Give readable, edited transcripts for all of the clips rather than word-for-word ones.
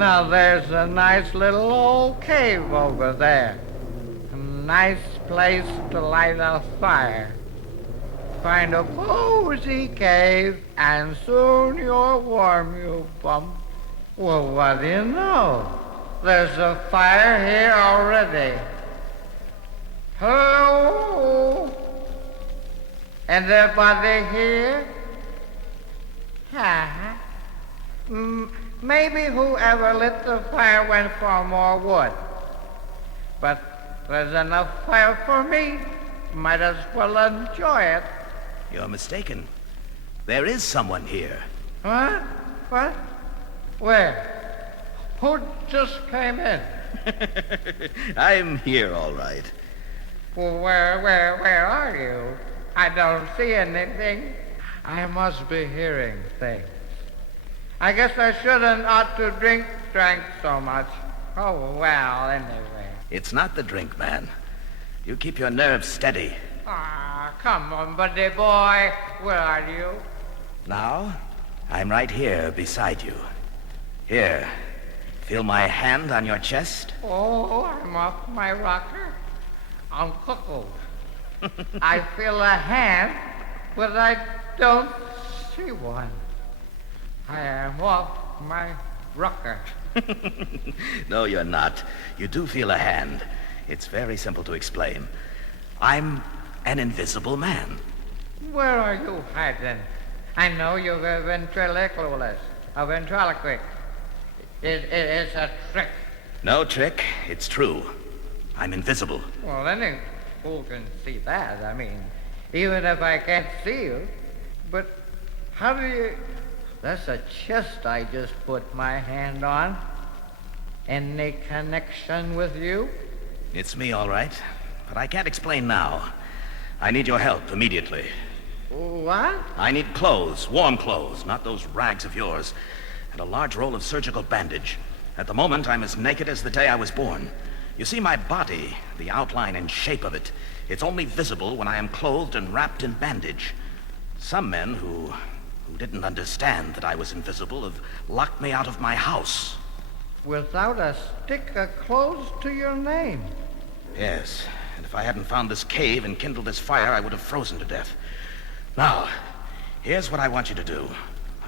Now there's a nice little old cave over there. A nice place to light a fire. Find a cozy cave, and soon you're warm, you bump. Well, what do you know? There's a fire here already. Hello? Anybody here? Maybe whoever lit the fire went for more wood. But there's enough fire for me. Might as well enjoy it. You're mistaken. There is someone here. Huh? What? Where? Who just came in? I'm here, all right. Well, where are you? I don't see anything. I must be hearing things. I guess I shouldn't ought to drank so much. Oh, well, anyway. It's not the drink, man. You keep your nerves steady. Ah, come on, buddy boy. Where are you? Now, I'm right here beside you. Here, feel my hand on your chest? Oh, I'm off my rocker. I'm cuckold. I feel a hand, but I don't see one. I am off my rocker. No, you're not. You do feel a hand. It's very simple to explain. I'm an invisible man. Where are you hiding? I know you're a ventriloquist. A ventriloquist. It's a trick. No trick. It's true. I'm invisible. Well, any fool can see that. I mean, even if I can't see you. But how do you... That's a chest I just put my hand on. Any connection with you? It's me, all right. But I can't explain now. I need your help immediately. What? I need clothes, warm clothes, not those rags of yours, and a large roll of surgical bandage. At the moment, I'm as naked as the day I was born. You see, my body, the outline and shape of it, it's only visible when I am clothed and wrapped in bandage. Some men who didn't understand that I was invisible have locked me out of my house. Without a stick of clothes to your name? Yes, and if I hadn't found this cave and kindled this fire, I would have frozen to death. Now, here's what I want you to do.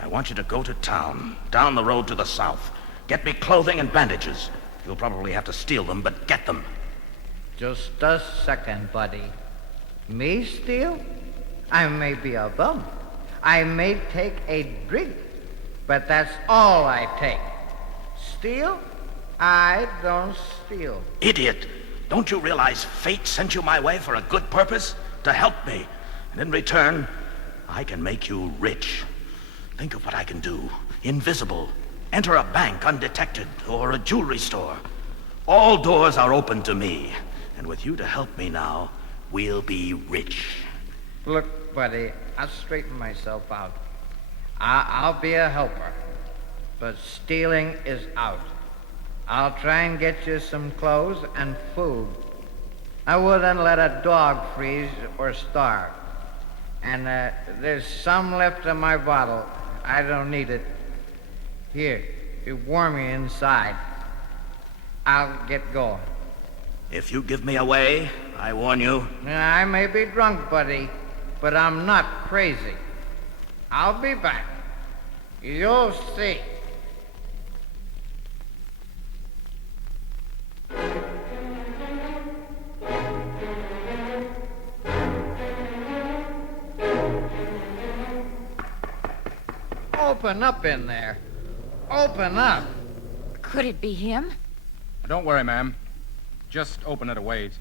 I want you to go to town, down the road to the south. Get me clothing and bandages. You'll probably have to steal them, but get them. Just a second, buddy. Me steal? I may be a bum. I may take a drink, but that's all I take. Steal? I don't steal. Idiot! Don't you realize fate sent you my way for a good purpose? To help me. And in return, I can make you rich. Think of what I can do. Invisible. Enter a bank undetected, or a jewelry store. All doors are open to me. And with you to help me now, we'll be rich. Look, buddy, I'll straighten myself out. I'll be a helper. But stealing is out. I'll try and get you some clothes and food. I wouldn't let a dog freeze or starve. And there's some left in my bottle. I don't need it. Here, you warm me inside. I'll get going. If you give me away, I warn you. I may be drunk, buddy, but I'm not crazy. I'll be back. You'll see. Open up in there. Open up. Could it be him? Don't worry, ma'am. Just open it a ways.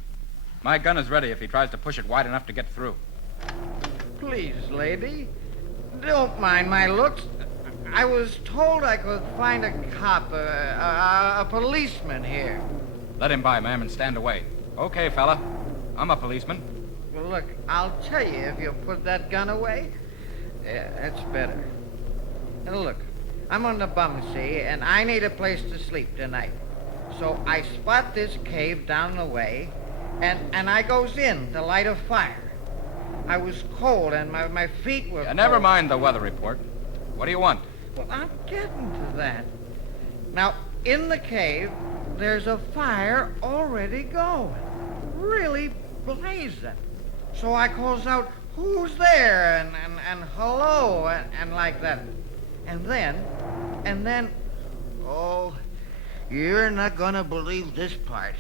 My gun is ready if he tries to push it wide enough to get through. Please, lady, don't mind my looks. I was told I could find a cop, a policeman here. Let him by, ma'am, and stand away. Okay, fella. I'm a policeman. Well, look, I'll tell you if you'll put that gun away. Yeah, that's better. Now, look, I'm on the bum, see, and I need a place to sleep tonight. So I spot this cave down the way, and I goes in to light a fire. I was cold, and my feet were cold. Never mind the weather report. What do you want? Well, I'm getting to that. Now, in the cave, there's a fire already going, really blazing. So I calls out, "Who's there?" and hello, and like that. And then, oh, you're not gonna believe this part.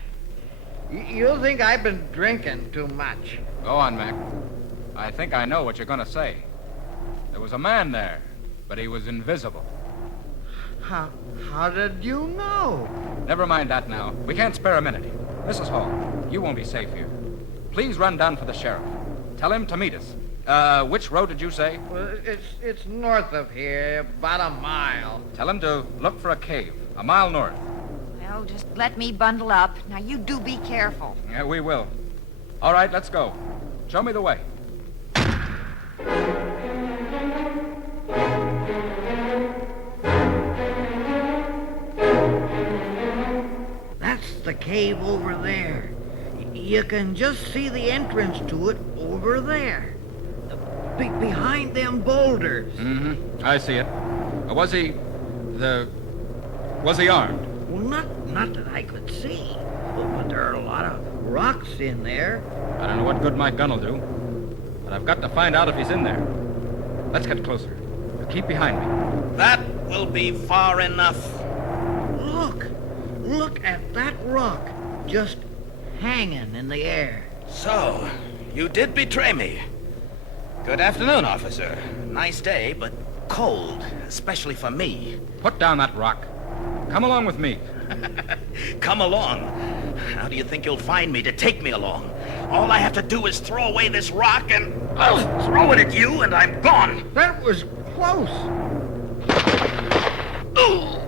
You'll think I've been drinking too much. Go on, Mac. I think I know what you're going to say. There was a man there, but he was invisible. How did you know? Never mind that now. We can't spare a minute. Mrs. Hall, you won't be safe here. Please run down for the sheriff. Tell him to meet us. Which road did you say? Well, it's north of here, about a mile. Tell him to look for a cave, a mile north. Well, just let me bundle up. Now, you do be careful. Yeah, we will. All right, let's go. Show me the way. That's the cave over there. You can just see the entrance to it over there. Behind them boulders. Mm-hmm. I see it. Was he armed? Well, not that I could see. But there are a lot of rocks in there. I don't know what good my gun will do, but I've got to find out if he's in there. Let's get closer. Keep behind me. That will be far enough. Look at that rock, just hanging in the air. So, you did betray me. Good afternoon, officer. Nice day, but cold, especially for me. Put down that rock. Come along with me. Come along. How do you think you'll find me to take me along? All I have to do is throw away this rock and I'll throw it at you and I'm gone. That was close. Ooh.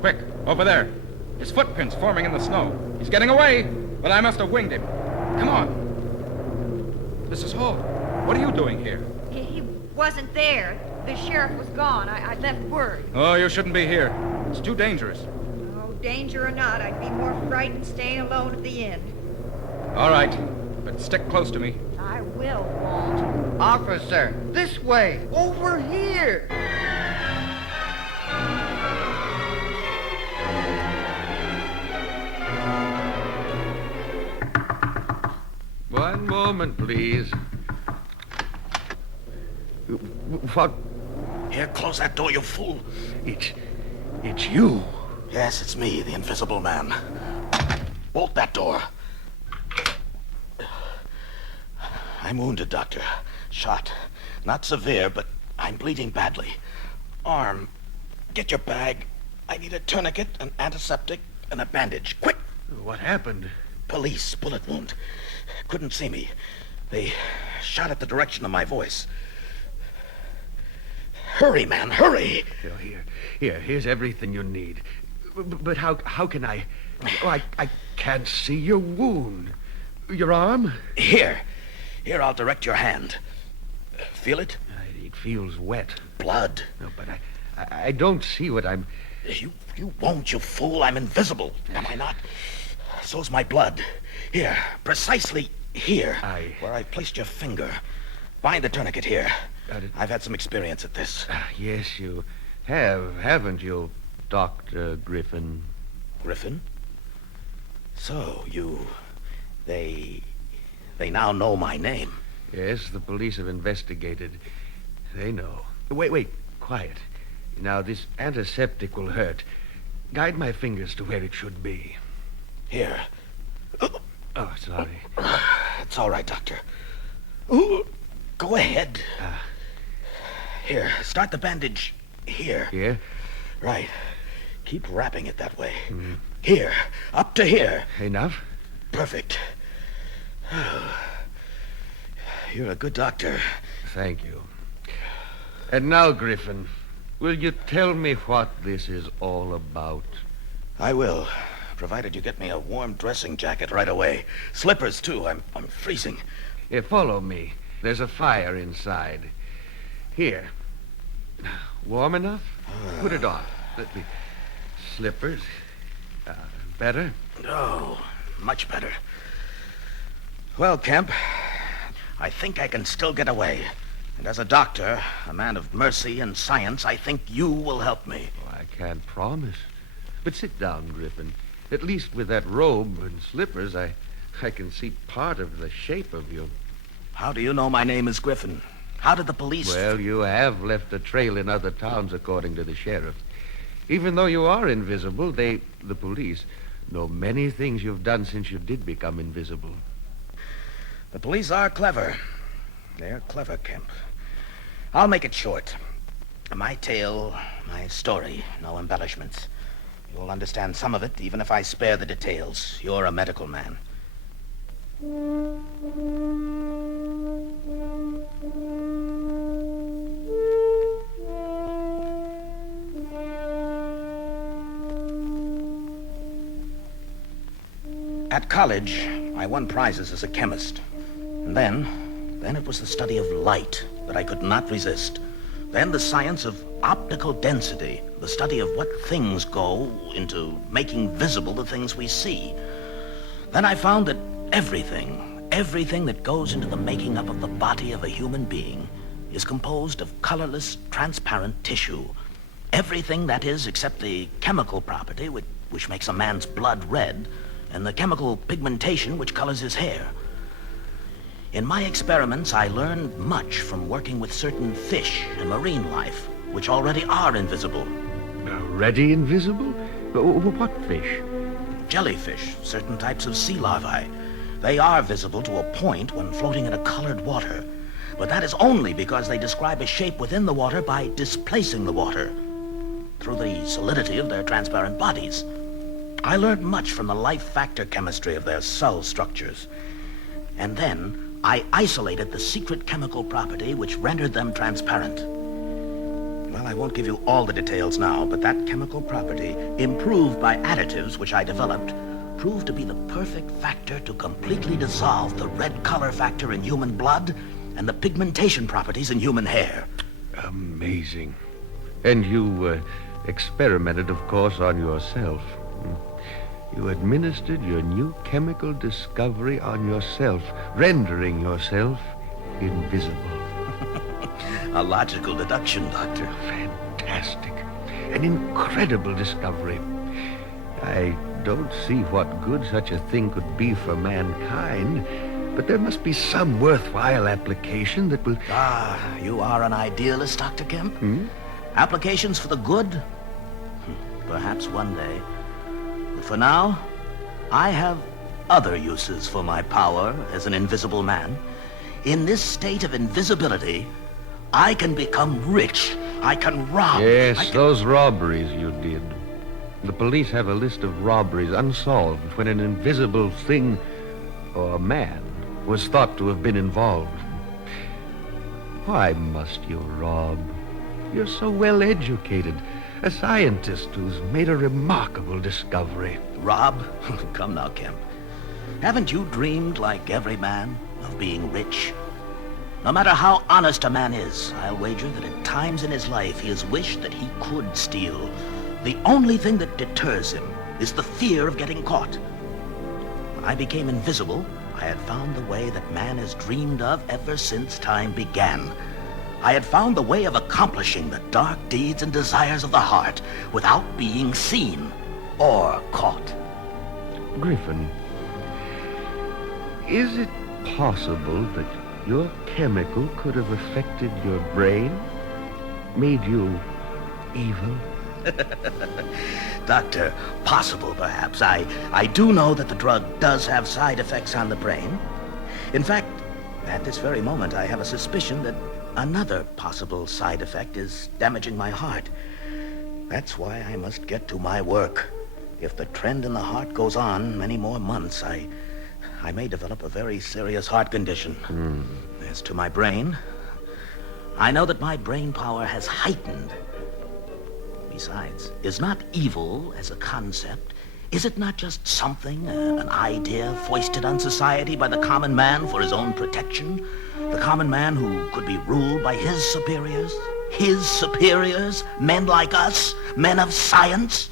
Quick, over there. His footprints forming in the snow. He's getting away, but I must have winged him. Come on. Mrs. Hall, what are you doing here? He wasn't there. The sheriff was gone. I left word. Oh, you shouldn't be here. It's too dangerous. Oh, danger or not, I'd be more frightened staying alone at the inn. All right, but stick close to me. I will, Walt. Officer, this way, over here. One moment, please. What? Here, close that door, you fool. It's you. Yes, it's me, the invisible man. Bolt that door. I'm wounded, Doctor. Shot. Not severe, but I'm bleeding badly. Arm. Get your bag. I need a tourniquet, an antiseptic, and a bandage. Quick! What happened? Police. Bullet wound. Couldn't see me. They shot at the direction of my voice. Hurry, man, hurry! Here's everything you need. But how can I... Oh, I can't see your wound. Your arm? Here, I'll direct your hand. Feel it? It feels wet. Blood. No, but I don't see what I'm... You won't, you fool. I'm invisible. Am I not? So's my blood. Here, precisely here, where I placed your finger. Bind the tourniquet here. I've had some experience at this. Yes, you have, haven't you, Dr. Griffin? Griffin? So, They now know my name. Yes, the police have investigated. They know. Wait, quiet. Now, this antiseptic will hurt. Guide my fingers to where it should be. Here. Oh, sorry. It's all right, Doctor. Ooh, go ahead. Here, start the bandage here. Here? Right. Keep wrapping it that way. Mm-hmm. Here, up to here. Enough? Perfect. You're a good doctor. Thank you. And now, Griffin, will you tell me what this is all about? I will, provided you get me a warm dressing jacket right away. Slippers, too. I'm freezing. Here, follow me. There's a fire inside. Here. Warm enough? Put it on. Let me... Slippers. Better? Oh, much better. Well, Kemp, I think I can still get away. And as a doctor, a man of mercy and science, I think you will help me. Oh, I can't promise. But sit down, Griffin. At least with that robe and slippers, I can see part of the shape of you. How do you know my name is Griffin? How did the police... Well, you have left a trail in other towns, according to the sheriff. Even though you are invisible, the police, know many things you've done since you did become invisible. The police are clever. They're clever, Kemp. I'll make it short. My tale, my story, no embellishments. You'll understand some of it, even if I spare the details. You're a medical man. At college, I won prizes as a chemist. And then it was the study of light that I could not resist. Then the science of optical density, the study of what things go into making visible the things we see. Then I found that everything that goes into the making up of the body of a human being is composed of colorless, transparent tissue. Everything, that is, except the chemical property which makes a man's blood red, and the chemical pigmentation which colors his hair. In my experiments, I learned much from working with certain fish and marine life, which already are invisible. Already invisible? What fish? Jellyfish, certain types of sea larvae. They are visible to a point when floating in a colored water. But that is only because they describe a shape within the water by displacing the water through the solidity of their transparent bodies. I learned much from the life factor chemistry of their cell structures. And then I isolated the secret chemical property which rendered them transparent. Well, I won't give you all the details now, but that chemical property, improved by additives which I developed, proved to be the perfect factor to completely dissolve the red color factor in human blood and the pigmentation properties in human hair. Amazing. And you experimented, of course, on yourself. You administered your new chemical discovery on yourself, rendering yourself invisible. A logical deduction, Doctor. Fantastic. An incredible discovery. I don't see what good such a thing could be for mankind, but there must be some worthwhile application that will... Ah, you are an idealist, Dr. Kemp? Applications for the good? Perhaps one day. But for now, I have other uses for my power as an invisible man. In this state of invisibility, I can become rich. I can rob. Yes, those robberies you did. The police have a list of robberies unsolved when an invisible thing or man was thought to have been involved. Why must you rob? You're so well educated. A scientist who's made a remarkable discovery. Rob? Come now, Kemp. Haven't you dreamed, like every man, of being rich? No matter how honest a man is, I'll wager that at times in his life he has wished that he could steal. The only thing that deters him is the fear of getting caught. When I became invisible, I had found the way that man has dreamed of ever since time began. I had found the way of accomplishing the dark deeds and desires of the heart without being seen or caught. Griffin, is it possible that your chemical could have affected your brain? Made you evil? Doctor, possible perhaps. I do know that the drug does have side effects on the brain. In fact, at this very moment, I have a suspicion that another possible side effect is damaging my heart. That's why I must get to my work. If the trend in the heart goes on many more months, I may develop a very serious heart condition. As to my brain, I know that my brain power has heightened. Besides, is not evil as a concept, is it not just something, an idea foisted on society by the common man for his own protection? The common man who could be ruled by his superiors? His superiors? Men like us? Men of science?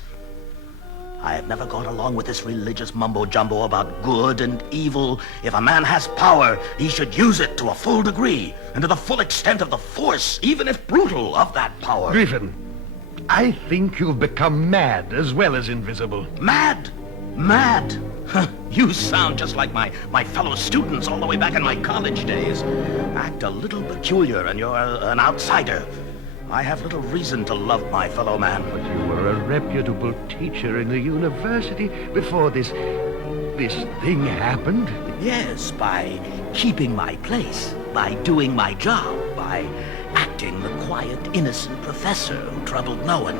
I have never gone along with this religious mumbo-jumbo about good and evil. If a man has power, he should use it to a full degree and to the full extent of the force, even if brutal, of that power. Griffin, I think you've become mad as well as invisible. Mad? Mad? You sound just like my fellow students all the way back in my college days. Act a little peculiar and you're an outsider. I have little reason to love my fellow man. But you were a reputable teacher in the university before this thing happened. Yes, by keeping my place, by doing my job, by acting the quiet, innocent professor who troubled no one.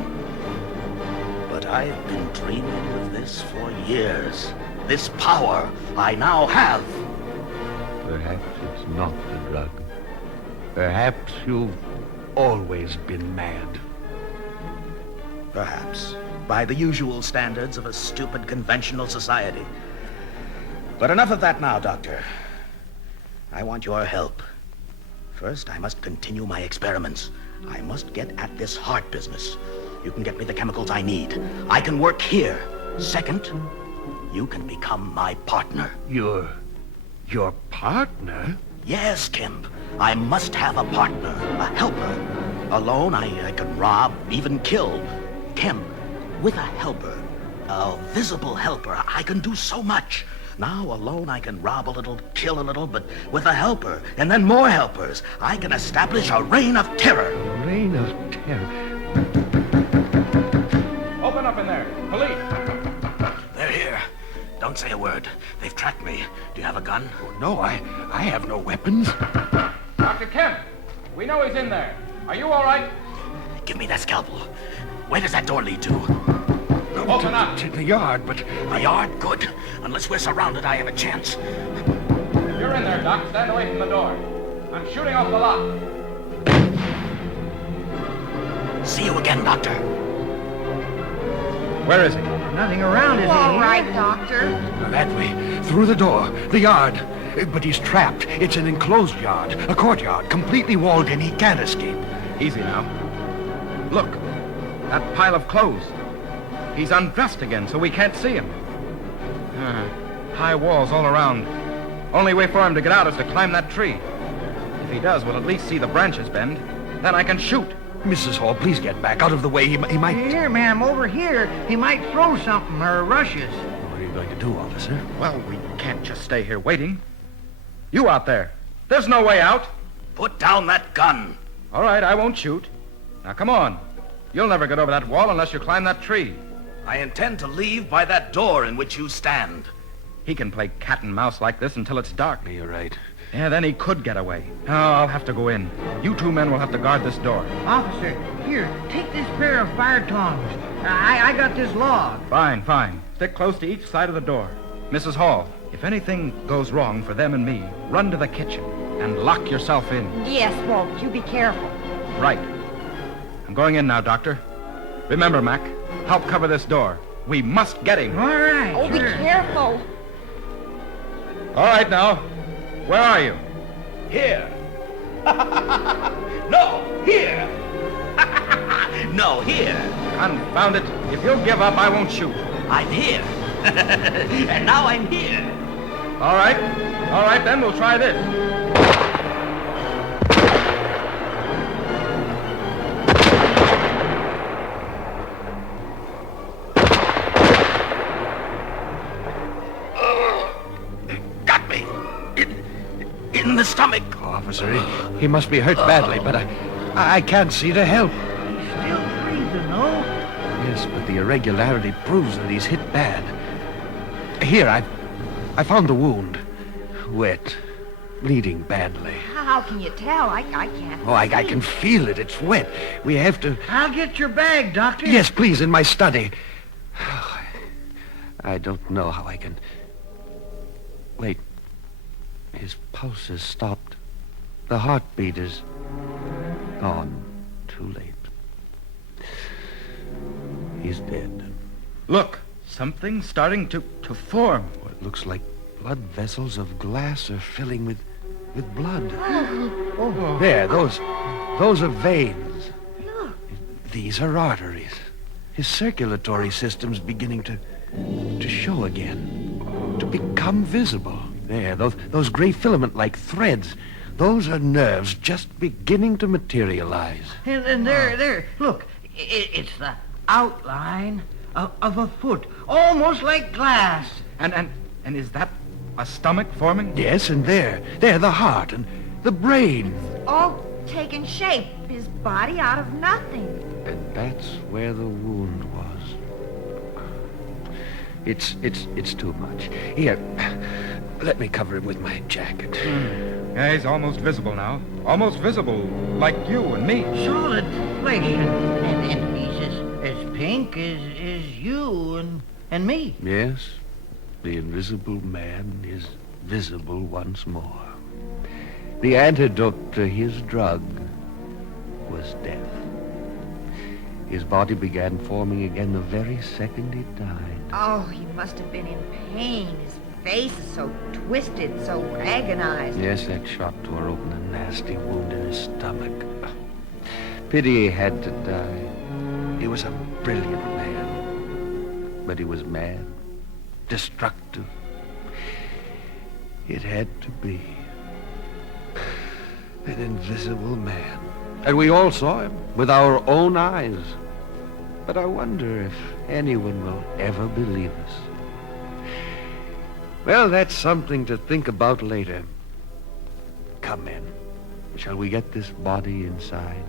But I've been dreaming of this for years. This power I now have. Perhaps it's not the drug. Perhaps you've always been mad. Perhaps. By the usual standards of a stupid conventional society. But enough of that now, Doctor. I want your help. First, I must continue my experiments. I must get at this heart business. You can get me the chemicals I need. I can work here. Second, you can become my partner. Your partner? Yes, Kemp. I must have a partner, a helper. Alone, I can rob, even kill. Kemp, with a helper, a visible helper, I can do so much. Now, alone, I can rob a little, kill a little, but with a helper, and then more helpers, I can establish a reign of terror. A reign of terror. Open up in there. Police. They're here. Don't say a word. They've tracked me. Do you have a gun? Oh, no, I have no weapons. Dr. Kemp, we know he's in there. Are you all right? Give me that scalpel. Where does that door lead to? Open up. To the yard, but A yard? Good. Unless we're surrounded, I have a chance. You're in there, Doc. Stand away from the door. I'm shooting off the lock. See you again, Doctor. Where is he? Nothing around, is You all he? right, Doctor? that way, through the door, the yard. But he's trapped. It's an enclosed yard, a courtyard, completely walled in. He can't escape. Easy now. Look, that pile of clothes. He's undressed again, so we can't see him. High walls all around. Only way for him to get out is to climb that tree. If he does, we'll at least see the branches bend. Then I can shoot. Mrs. Hall, please get back out of the way. He might... Here, ma'am, over here. He might throw something or rush us. What are you going to do, officer? Well, we can't just stay here waiting. You out there. There's no way out. Put down that gun. All right, I won't shoot. Now, come on. You'll never get over that wall unless you climb that tree. I intend to leave by that door in which you stand. He can play cat and mouse like this until it's dark. You're right. Yeah, then he could get away. Oh, I'll have to go in. You two men will have to guard this door. Officer, here, take this pair of fire tongs. I got this log. Fine, fine. Stick close to each side of the door. Mrs. Hall, if anything goes wrong for them and me, run to the kitchen and lock yourself in. Yes, Walt, you be careful. Right. I'm going in now, Doctor. Remember, Mac, help cover this door. We must get him. All right, Oh, be sure. careful. All right, now. Where are you? Here. No, here. No, here. Confound it. If you'll give up, I won't shoot. I'm here. And now I'm here. All right. All right, then we'll try this. Got me. In the stomach. Oh, officer, he must be hurt badly, but I can't see to help. He's still breathing, though. Yes, but the irregularity proves that he's hit bad. Here, I found the wound. Wet. Bleeding badly. How can you tell? I can't. Oh, I can feel it. It's wet. We have to... I'll get your bag, Doctor. Yes, please, in my study. I don't know how I can... Wait. His pulse has stopped. The heartbeat is gone. Too late. He's dead. Look, something's starting to form. What looks like blood vessels of glass are filling with blood. Oh. There, those are veins. These are arteries. His circulatory system's beginning to show again, to become visible. There, those gray filament-like threads, those are nerves just beginning to materialize. And there. Look, It's the outline of a foot, almost like glass. And is that a stomach forming? Yes, and there, the heart and the brain. All taking shape, his body out of nothing. And that's where the wound was. It's too much. Here, let me cover him with my jacket. Yeah, he's almost visible now. Almost visible, like you and me. Solid flesh, and he's as pink as you and me. Yes, the invisible man is visible once more. The antidote to his drug was death. His body began forming again the very second he died. Oh, he must have been in pain. His face is so twisted, so agonized. Yes, that shot tore open a nasty wound in his stomach. Pity he had to die. He was a brilliant man. But he was mad, destructive. It had to be. An invisible man. And we all saw him with our own eyes. But I wonder if anyone will ever believe us. Well, that's something to think about later. Come in. Shall we get this body inside?